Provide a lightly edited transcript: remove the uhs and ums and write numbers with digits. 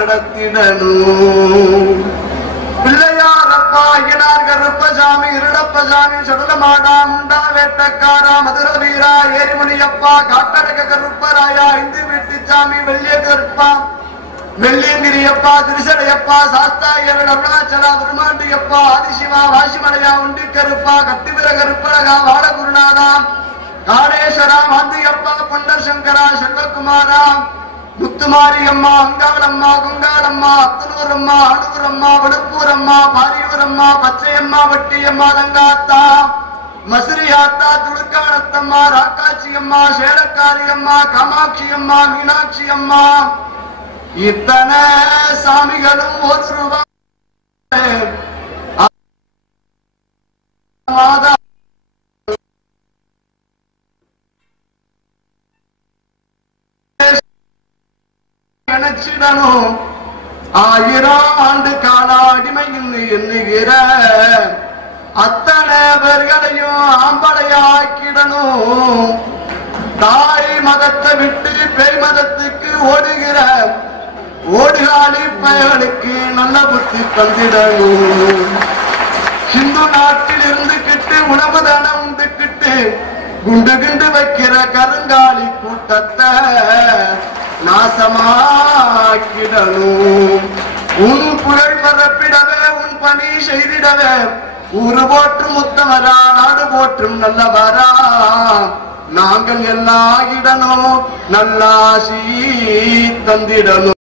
நடத்திடணும். பிள்ளையாரப்பா ஐயனார் கருப்பசாமி இருளப்பசாமி சடலமாடா முண்டா வேட்டக்காரா மதுர வீரா ஏரிமணியப்பா காட்டடக கருப்பராயா இந்து வீட்டு சாமி வெள்ளிய கருப்பா வெள்ளியங்கிரியப்பா திருசடையப்பா சாஸ்தாயர் அருணாச்சலா திருமாண்டியப்பா ஆதிசிவா வாசிமலையா உண்டி கருப்பா கத்திவிர கருப்பழகா வாழகுருநாதா காளேஸ்வரா மாந்தியப்பா பொன்னர் சங்கரா செல்வகுமாரா முத்துமாரியம்மா அங்காளம்மா குங்காளம்மா அத்தனூரம்மா அணுகுரம்மா வடுப்பூரம்மா பாரியூரம்மா பச்சையம்மா வட்டியம்மா தங்காத்தா மசுரியாத்தா துடுக்கானத்தம்மா ராக்காட்சியம்மா சேலக்காரியம்மா காமாட்சியம்மா மீனாட்சியம்மா இத்தனை சாமிகளும் ஒரு ரூபாய் நினைச்சிடணும். 1000 ஆண்டு கால அடிமை எண்ணுகிற அத்தனை பேர்களையும் ஆம்பளையாக்கிடணும். தாய் மதத்தை விட்டு பேய் மதத்துக்கு ஓடுகிற ஓடுகாலி பயலுக்கு நல்ல புத்தி தந்திடணும். ஹிந்து நாட்டில் இருந்துகிட்டு உணவு தானே உண்டுகிட்டு குண்டு குண்டு வைக்கிற கருங்காலி கூட்டத்தை நாசமாக்கிடணும். உன் புகழ் பரப்பிடவே உன் பணி செய்திடவே ஊரு போற்றும் உத்தமரா நாடு போற்றும் நல்லவரா நாங்கள் எல்லா இடனும் நல்லாசி தந்திடணும்.